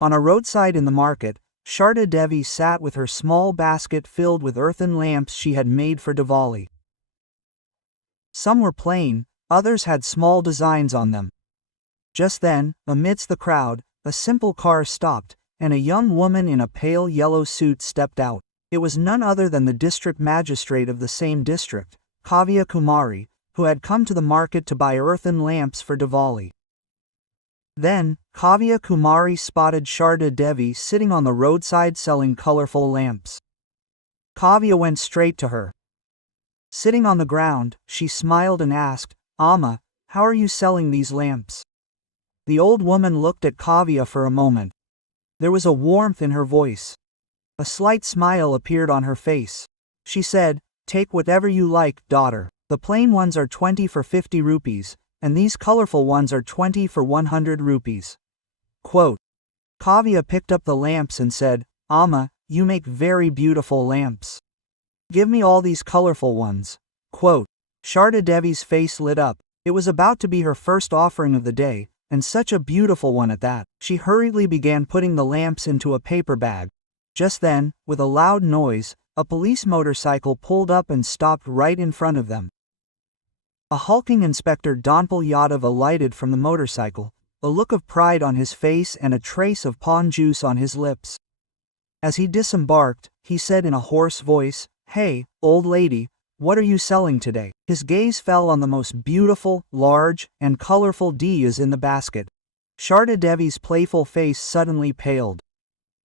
On a roadside in the market, Shaarada Devee sat with her small basket filled with earthen lamps she had made for Divaalee. Some were plain, others had small designs on them. Just then, amidst the crowd, a simple car stopped, and a young woman in a pale yellow suit stepped out. It was none other than the district magistrate of the same district, Kaavya Kumaaree, who had come to the market to buy earthen lamps for Divaalee. Then, Kaavya Kumaaree spotted Shaarada Devee sitting on the roadside selling colorful lamps. Kaavya went straight to her. Sitting on the ground, she smiled and asked, "Amma, how are you selling these lamps?" The old woman looked at Kaavya for a moment. There was a warmth in her voice. A slight smile appeared on her face. She said, "Take whatever you like, daughter. The plain ones are 20 for 50 rupees, and these colorful ones are 20 for 100 rupees. Quote. Kaavya picked up the lamps and said, "Amma, you make very beautiful lamps. Give me all these colorful ones." Quote. Shaarada Devee's face lit up. It was about to be her first offering of the day, and such a beautiful one at that. She hurriedly began putting the lamps into a paper bag. Just then, with a loud noise, a police motorcycle pulled up and stopped right in front of them. A hulking Inspector Donpal Yadav alighted from the motorcycle, a look of pride on his face and a trace of pawn juice on his lips. As he disembarked, he said in a hoarse voice, "Hey, old lady, what are you selling today?" His gaze fell on the most beautiful, large, and colorful diyas in the basket. Shaarada Devee's playful face suddenly paled.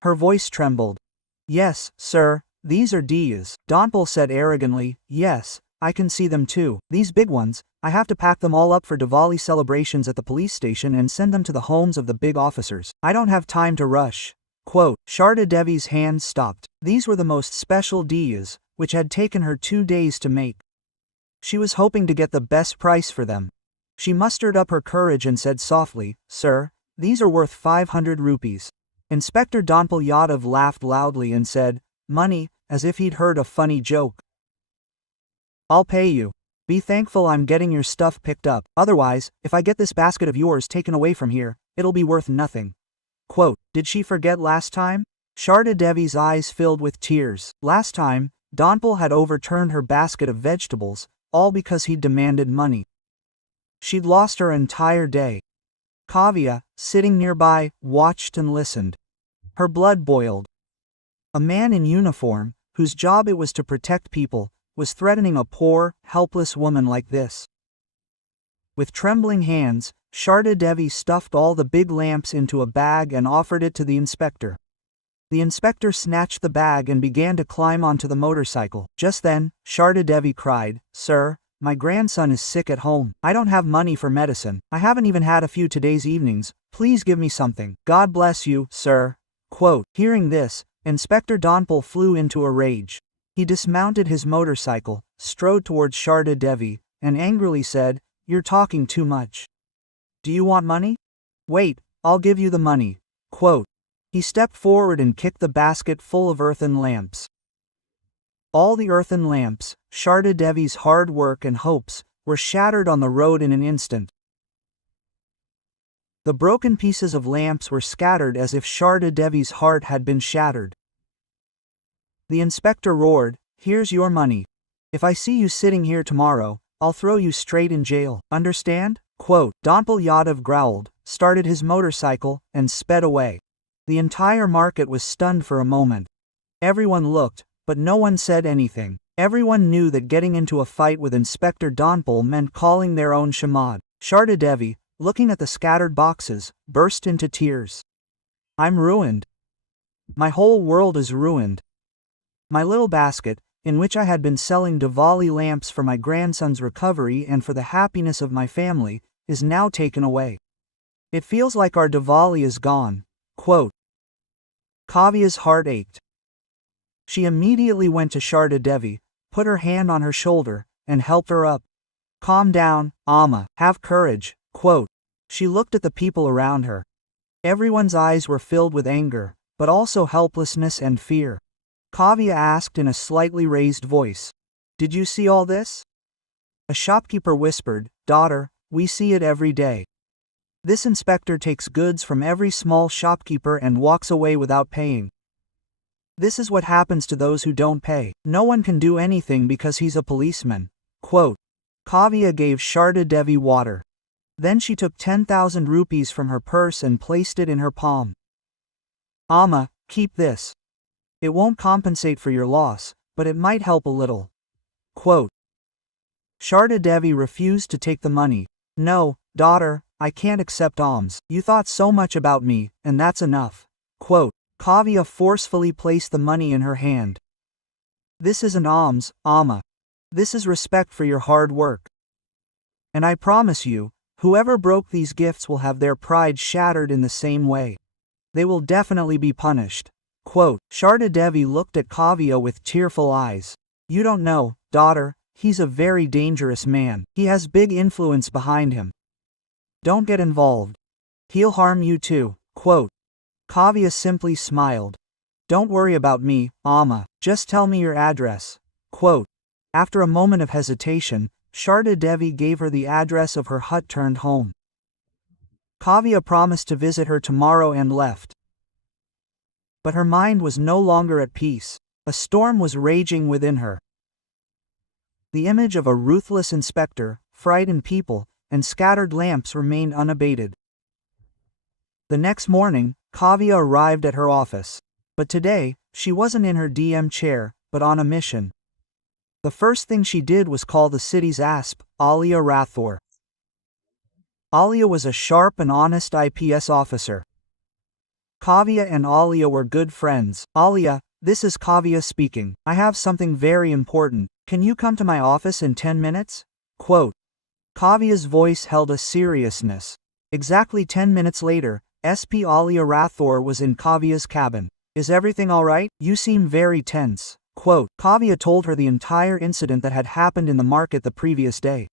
Her voice trembled. "Yes, sir, these are diyas." Donpal said arrogantly, "Yes, I can see them too. These big ones, I have to pack them all up for Diwali celebrations at the police station and send them to the homes of the big officers. I don't have time to rush." Quote. Shaarada Devee's hand stopped. These were the most special diyas, which had taken her 2 days to make. She was hoping to get the best price for them. She mustered up her courage and said softly, "Sir, these are worth 500 rupees. Inspector Donpal Yadav laughed loudly and said, "Money," as if he'd heard a funny joke. "I'll pay you. Be thankful I'm getting your stuff picked up. Otherwise, if I get this basket of yours taken away from here, it'll be worth nothing." Quote. Did she forget last time? Shaarada Devee's eyes filled with tears. Last time, Donpal had overturned her basket of vegetables, all because he'd demanded money. She'd lost her entire day. Kaavya, sitting nearby, watched and listened. Her blood boiled. A man in uniform, whose job it was to protect people, was threatening a poor, helpless woman like this. With trembling hands, Shaarada Devee stuffed all the big lamps into a bag and offered it to the inspector. The inspector snatched the bag and began to climb onto the motorcycle. Just then, Shaarada Devee cried, "Sir, my grandson is sick at home. I don't have money for medicine. I haven't even had a few today's evenings. Please give me something. God bless you, sir." Quote. Hearing this, Inspector Donpal flew into a rage. He dismounted his motorcycle, strode towards Shaarada Devee, and angrily said, "You're talking too much. Do you want money? Wait, I'll give you the money." Quote. He stepped forward and kicked the basket full of earthen lamps. All the earthen lamps, Shaarada Devee's hard work and hopes, were shattered on the road in an instant. The broken pieces of lamps were scattered as if Shaarada Devee's heart had been shattered. The inspector roared, "Here's your money. If I see you sitting here tomorrow, I'll throw you straight in jail. Understand?" Quote. Donpal Yadav growled, started his motorcycle, and sped away. The entire market was stunned for a moment. Everyone looked, but no one said anything. Everyone knew that getting into a fight with Inspector Donpal meant calling their own shamad. Shaarada Devee, looking at the scattered boxes, burst into tears. "I'm ruined. My whole world is ruined. My little basket, in which I had been selling Diwali lamps for my grandson's recovery and for the happiness of my family, is now taken away. It feels like our Diwali is gone." Quote. Kaavya's heart ached. She immediately went to Shaarada Devee, put her hand on her shoulder, and helped her up. "Calm down, Amma. Have courage." Quote. She looked at the people around her. Everyone's eyes were filled with anger, but also helplessness and fear. Kaavya asked in a slightly raised voice, "Did you see all this?" A shopkeeper whispered, "Daughter, we see it every day." This inspector takes goods from every small shopkeeper and walks away without paying. This is what happens to those who don't pay. No one can do anything because he's a policeman. Quote, Kaavya gave Shaarada Devi water. Then she took 10,000 rupees from her purse and placed it in her palm. Amma, keep this. It won't compensate for your loss, but it might help a little. Quote, Shaarada Devi refused to take the money. No, daughter, I can't accept alms. You thought so much about me, and that's enough. Quote, Kaavya forcefully placed the money in her hand. This isn't alms, Amma. This is respect for your hard work. And I promise you, whoever broke these gifts will have their pride shattered in the same way. They will definitely be punished. Quote, Shaarada Devi looked at Kaavya with tearful eyes. You don't know, daughter, he's a very dangerous man. He has big influence behind him. Don't get involved. He'll harm you too. Quote, Kaavya simply smiled. Don't worry about me, Amma. Just tell me your address. Quote, after a moment of hesitation, Shaarada Devi gave her the address of her hut-turned home. Kaavya promised to visit her tomorrow and left. But her mind was no longer at peace. A storm was raging within her. The image of a ruthless inspector, frightened people, and scattered lamps remained unabated. The next morning, Kaavya arrived at her office. But today, she wasn't in her DM chair, but on a mission. The first thing she did was call the city's ASP, Alia Rathore. Alia was a sharp and honest IPS officer. Kaavya and Alia were good friends. Alia, this is Kaavya speaking. I have something very important. Can you come to my office in 10 minutes? Quote. Kaavya's voice held a seriousness. Exactly 10 minutes later, SP Alia Rathore was in Kaavya's cabin. Is everything alright? You seem very tense. Quote. Kaavya told her the entire incident that had happened in the market the previous day.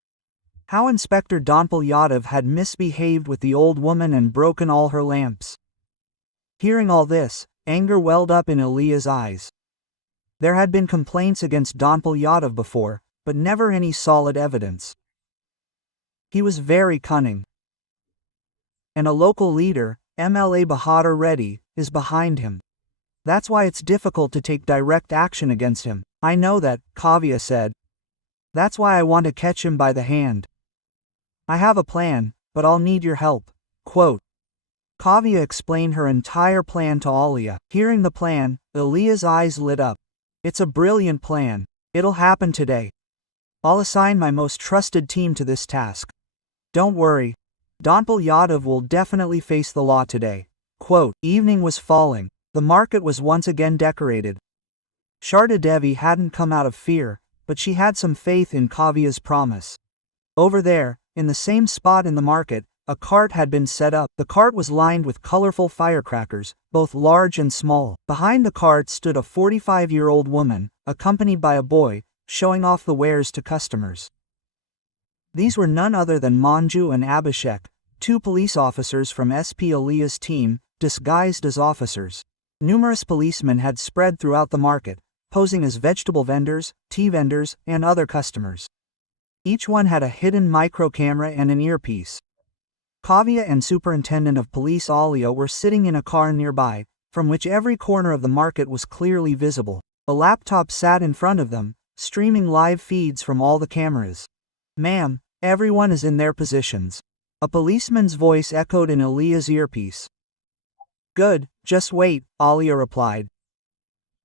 How Inspector Donpal Yadav had misbehaved with the old woman and broken all her lamps. Hearing all this, anger welled up in Alia's eyes. There had been complaints against Donpal Yadav before, but never any solid evidence. He was very cunning. And a local leader, MLA Bahadur Reddy, is behind him. That's why it's difficult to take direct action against him. I know that, Kaavya said. That's why I want to catch him by the hand. I have a plan, but I'll need your help. Quote. Kaavya explained her entire plan to Alia. Hearing the plan, Alia's eyes lit up. It's a brilliant plan. It'll happen today. I'll assign my most trusted team to this task. Don't worry. Donpal Yadav will definitely face the law today. Quote. Evening was falling. The market was once again decorated. Shaarada Devi hadn't come out of fear, but she had some faith in Kaavya's promise. Over there, in the same spot in the market, a cart had been set up. The cart was lined with colorful firecrackers, both large and small. Behind the cart stood a 45-year-old woman, accompanied by a boy, showing off the wares to customers. These were none other than Manju and Abhishek, two police officers from SP Alia's team, disguised as officers. Numerous policemen had spread throughout the market, posing as vegetable vendors, tea vendors, and other customers. Each one had a hidden micro-camera and an earpiece. Kaavya and Superintendent of Police Alia were sitting in a car nearby, from which every corner of the market was clearly visible. A laptop sat in front of them, streaming live feeds from all the cameras. Ma'am, everyone is in their positions. A policeman's voice echoed in Alia's earpiece. Good, just wait, Alia replied.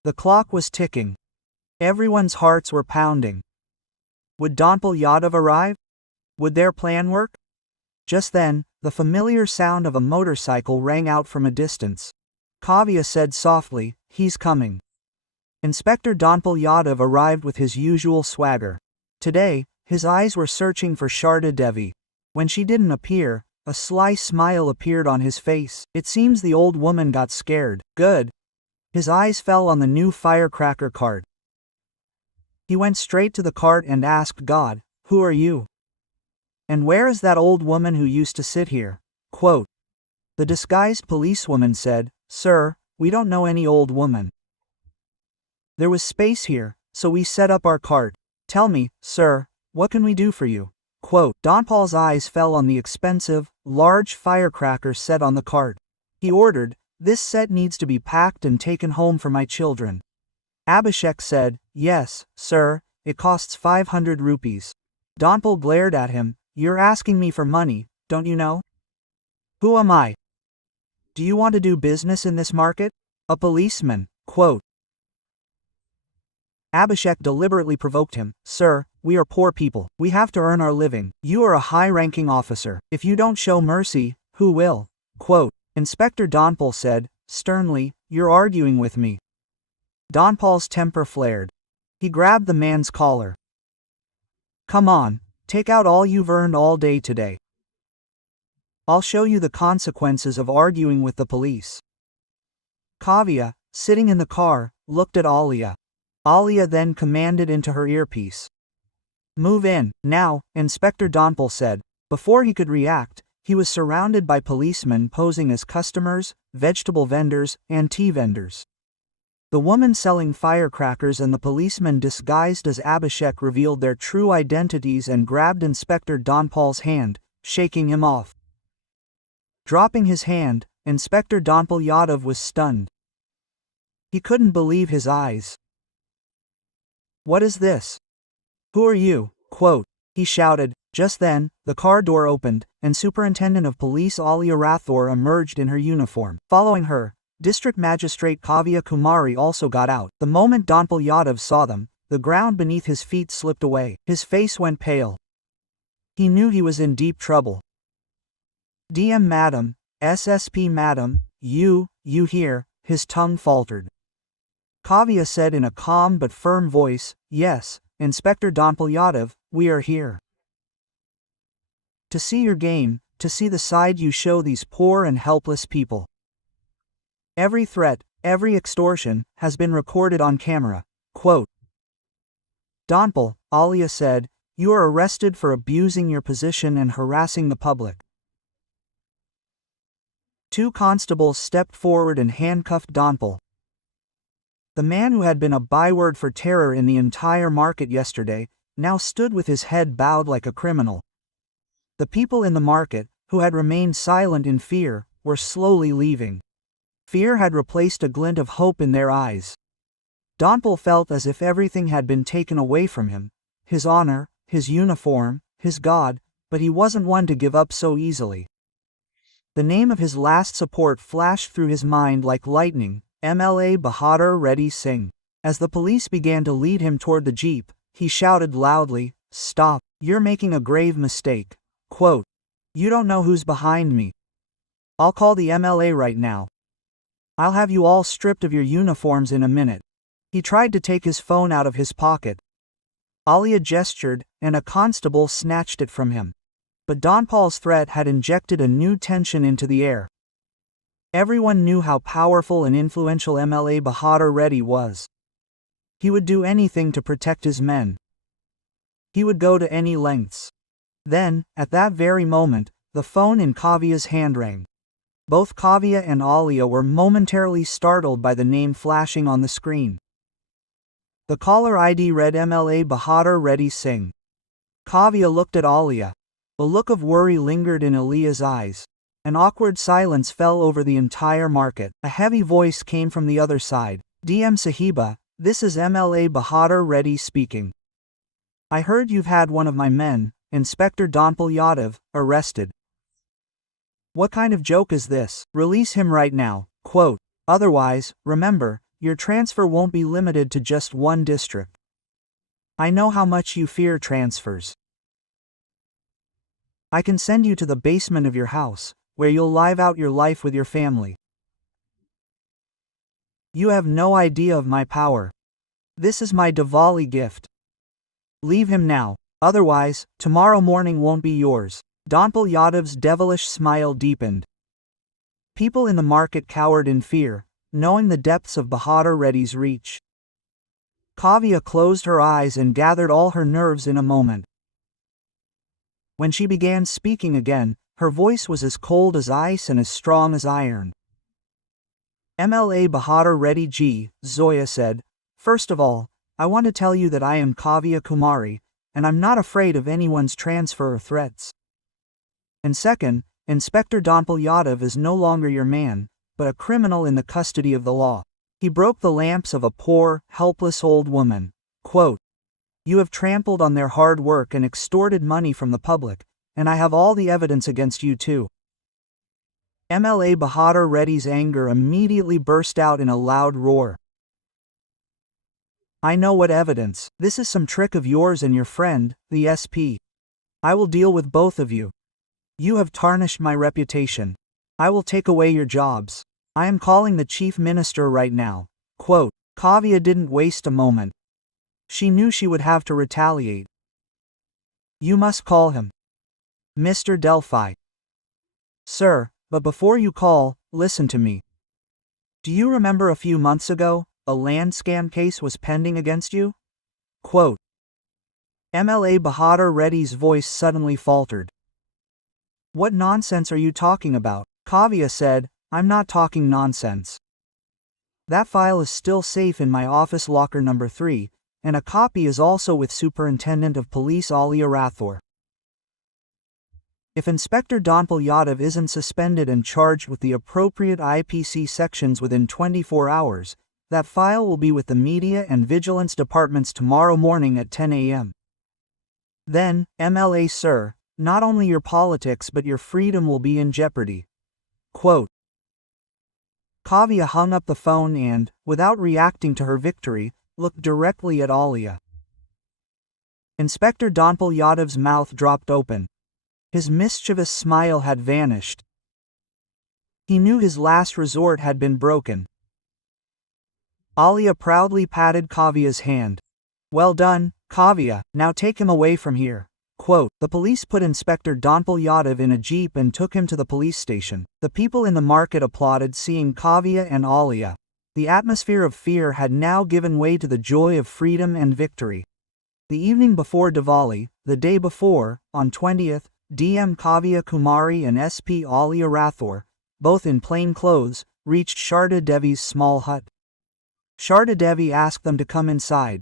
The clock was ticking. Everyone's hearts were pounding. Would Donpal Yadav arrive? Would their plan work? Just then, the familiar sound of a motorcycle rang out from a distance. Kaavya said softly, he's coming. Inspector Donpal Yadav arrived with his usual swagger. Today, his eyes were searching for Shaarada Devi. When she didn't appear, a sly smile appeared on his face. It seems the old woman got scared. Good. His eyes fell on the new firecracker cart. He went straight to the cart and asked God, who are you? And where is that old woman who used to sit here? Quote. The disguised policewoman said, Sir, we don't know any old woman. There was space here, so we set up our cart. Tell me, sir, what can we do for you? Quote, Donpal's eyes fell on the expensive, large firecracker set on the cart. He ordered, "This set needs to be packed and taken home for my children." Abhishek said, "Yes, sir, it costs 500 rupees. Donpal glared at him, "You're asking me for money, don't you know? Who am I? Do you want to do business in this market?" A policeman. Quote, Abhishek deliberately provoked him, "Sir, we are poor people. We have to earn our living. You are a high-ranking officer. If you don't show mercy, who will?" Quote, Inspector Donpal said, sternly, "You're arguing with me." Donpal's temper flared. He grabbed the man's collar. "Come on, take out all you've earned all day today. I'll show you the consequences of arguing with the police." Kaavya, sitting in the car, looked at Alia. Alia then commanded into her earpiece. "Move in, now," Inspector Donpal said. Before he could react, he was surrounded by policemen posing as customers, vegetable vendors, and tea vendors. The woman selling firecrackers and the policeman disguised as Abhishek revealed their true identities and grabbed Inspector Donpal's hand, shaking him off. Dropping his hand, Inspector Donpal Yadav was stunned. He couldn't believe his eyes. "What is this? Who are you?" Quote, he shouted. Just then, the car door opened, and Superintendent of Police Alia Rathore emerged in her uniform. Following her, District Magistrate Kaavya Kumaaree also got out. The moment Donpal Yadav saw them, the ground beneath his feet slipped away. His face went pale. He knew he was in deep trouble. "Deem madam, SSP madam, you here," his tongue faltered. Kaavya said in a calm but firm voice, "Yes, Inspector Donpal Yadav, we are here to see your game, to see the side you show these poor and helpless people. Every threat, every extortion, has been recorded on camera." Quote, Donpal, Alia said, "You are arrested for abusing your position and harassing the public." Two constables stepped forward and handcuffed Donpal. The man who had been a byword for terror in the entire market yesterday, now stood with his head bowed like a criminal. The people in the market, who had remained silent in fear, were slowly leaving. Fear had replaced a glint of hope in their eyes. Donpal felt as if everything had been taken away from him, his honor, his uniform, his God, but he wasn't one to give up so easily. The name of his last support flashed through his mind like lightning, MLA Bahadur Reddy Singh. As the police began to lead him toward the jeep, he shouted loudly, "Stop, you're making a grave mistake." Quote, "You don't know who's behind me. I'll call the MLA right now. I'll have you all stripped of your uniforms in a minute." He tried to take his phone out of his pocket. Alia gestured, and a constable snatched it from him. But Donpal's threat had injected a new tension into the air. Everyone knew how powerful and influential MLA Bahadur Reddy was. He would do anything to protect his men. He would go to any lengths. Then, at that very moment, the phone in Kaavya's hand rang. Both Kaavya and Alia were momentarily startled by the name flashing on the screen. The caller ID read MLA Bahadur Reddy Singh. Kaavya looked at Alia. A look of worry lingered in Alia's eyes. An awkward silence fell over the entire market. A heavy voice came from the other side. "DM Sahiba, this is MLA Bahadur Reddy speaking. I heard you've had one of my men, Inspector Donpal Yadav, arrested. What kind of joke is this? Release him right now." Quote, "Otherwise, remember, your transfer won't be limited to just one district. I know how much you fear transfers. I can send you to the basement of your house, where you'll live out your life with your family. You have no idea of my power. This is my Diwali gift. Leave him now, otherwise, tomorrow morning won't be yours." Donpal Yadav's devilish smile deepened. People in the market cowered in fear, knowing the depths of Bahadur Reddy's reach. Kaavya closed her eyes and gathered all her nerves in a moment. When she began speaking again, her voice was as cold as ice and as strong as iron. "MLA Bahadur Reddy Ji," Zoya said, "first of all, I want to tell you that I am Kaavya Kumaaree, and I'm not afraid of anyone's transfer or threats. And second, Inspector Donpal Yadav is no longer your man, but a criminal in the custody of the law. He broke the lamps of a poor, helpless old woman. Quote, "You have trampled on their hard work and extorted money from the public, and I have all the evidence against you too." MLA Bahadur Reddy's anger immediately burst out in a loud roar. "I know what evidence. This is some trick of yours and your friend, the SP. I will deal with both of you. You have tarnished my reputation. I will take away your jobs. I am calling the Chief Minister right now." Quote, Kaavya didn't waste a moment. She knew she would have to retaliate. "You must call him. Mr. Delphi." "Sir, but before you call, listen to me. Do you remember a few months ago, a land scam case was pending against you?" Quote, MLA Bahadur Reddy's voice suddenly faltered. "What nonsense are you talking about?" Kaavya said, "I'm not talking nonsense. That file is still safe in my office locker number 3, and a copy is also with Superintendent of Police Alia Rathore. If Inspector Donpal Yadav isn't suspended and charged with the appropriate IPC sections within 24 hours, that file will be with the Media and Vigilance Departments tomorrow morning at 10 a.m. Then, MLA sir, not only your politics but your freedom will be in jeopardy." Quote. Kaavya hung up the phone and, without reacting to her victory, looked directly at Alia. Inspector Donpal Yadav's mouth dropped open. His mischievous smile had vanished. He knew his last resort had been broken. Alia proudly patted Kaavya's hand. "Well done, Kaavya, now take him away from here." Quote, the police put Inspector Donpal Yadav in a jeep and took him to the police station. The people in the market applauded seeing Kaavya and Alia. The atmosphere of fear had now given way to the joy of freedom and victory. The evening before Diwali, the day before, on 20th, DM Kaavya Kumaaree and SP Alia Rathore, both in plain clothes, reached Shaarada Devee's small hut. Shaarada Devee asked them to come inside.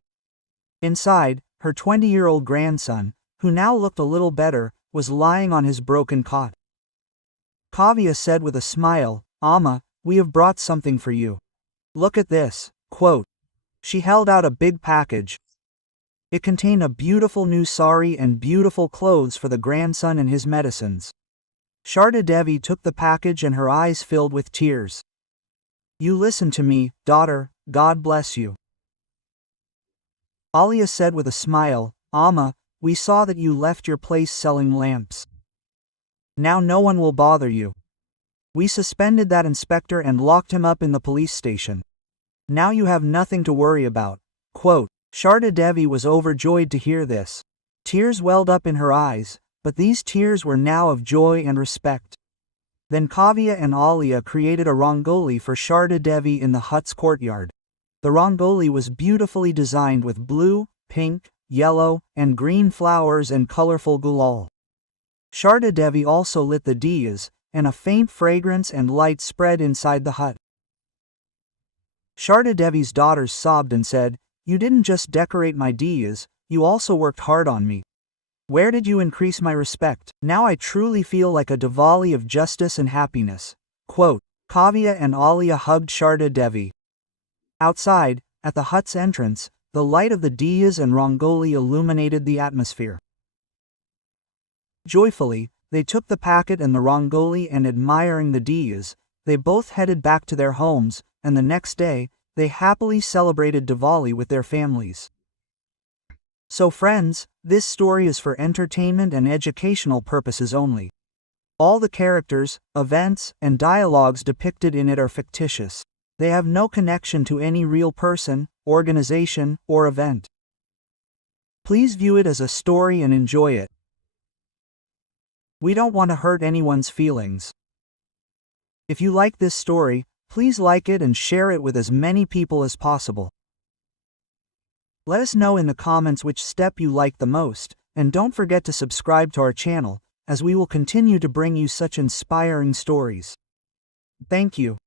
Inside, her 20-year-old grandson, who now looked a little better, was lying on his broken cot. Kaavya said with a smile, "Amma, we have brought something for you. Look at this." Quote. She held out a big package. It contained a beautiful new sari and beautiful clothes for the grandson and his medicines. Shaarada Devee took the package and her eyes filled with tears. "You listen to me, daughter, God bless you." Alia said with a smile, "Amma, we saw that you left your place selling lamps. Now no one will bother you. We suspended that inspector and locked him up in the police station. Now you have nothing to worry about." Quote. Shaarada Devee was overjoyed to hear this. Tears welled up in her eyes, but these tears were now of joy and respect. Then Kaavya and Alia created a rangoli for Shaarada Devee in the hut's courtyard. The rangoli was beautifully designed with blue, pink, yellow, and green flowers and colorful gulal. Shaarada Devee also lit the diyas, and a faint fragrance and light spread inside the hut. Shaarada Devee's daughters sobbed and said, "You didn't just decorate my diyas, you also worked hard on me. Where did you increase my respect? Now I truly feel like a Diwali of justice and happiness." Quote. Kaavya and Alia hugged Shaarada Devee. Outside, at the hut's entrance, the light of the diyas and rangoli illuminated the atmosphere. Joyfully, they took the packet and the rangoli and admiring the diyas, they both headed back to their homes, and the next day, they happily celebrated Diwali with their families. So friends, this story is for entertainment and educational purposes only. All the characters, events, and dialogues depicted in it are fictitious. They have no connection to any real person, organization, or event. Please view it as a story and enjoy it. We don't want to hurt anyone's feelings. If you like this story, please like it and share it with as many people as possible. Let us know in the comments which step you like the most, and don't forget to subscribe to our channel, as we will continue to bring you such inspiring stories. Thank you.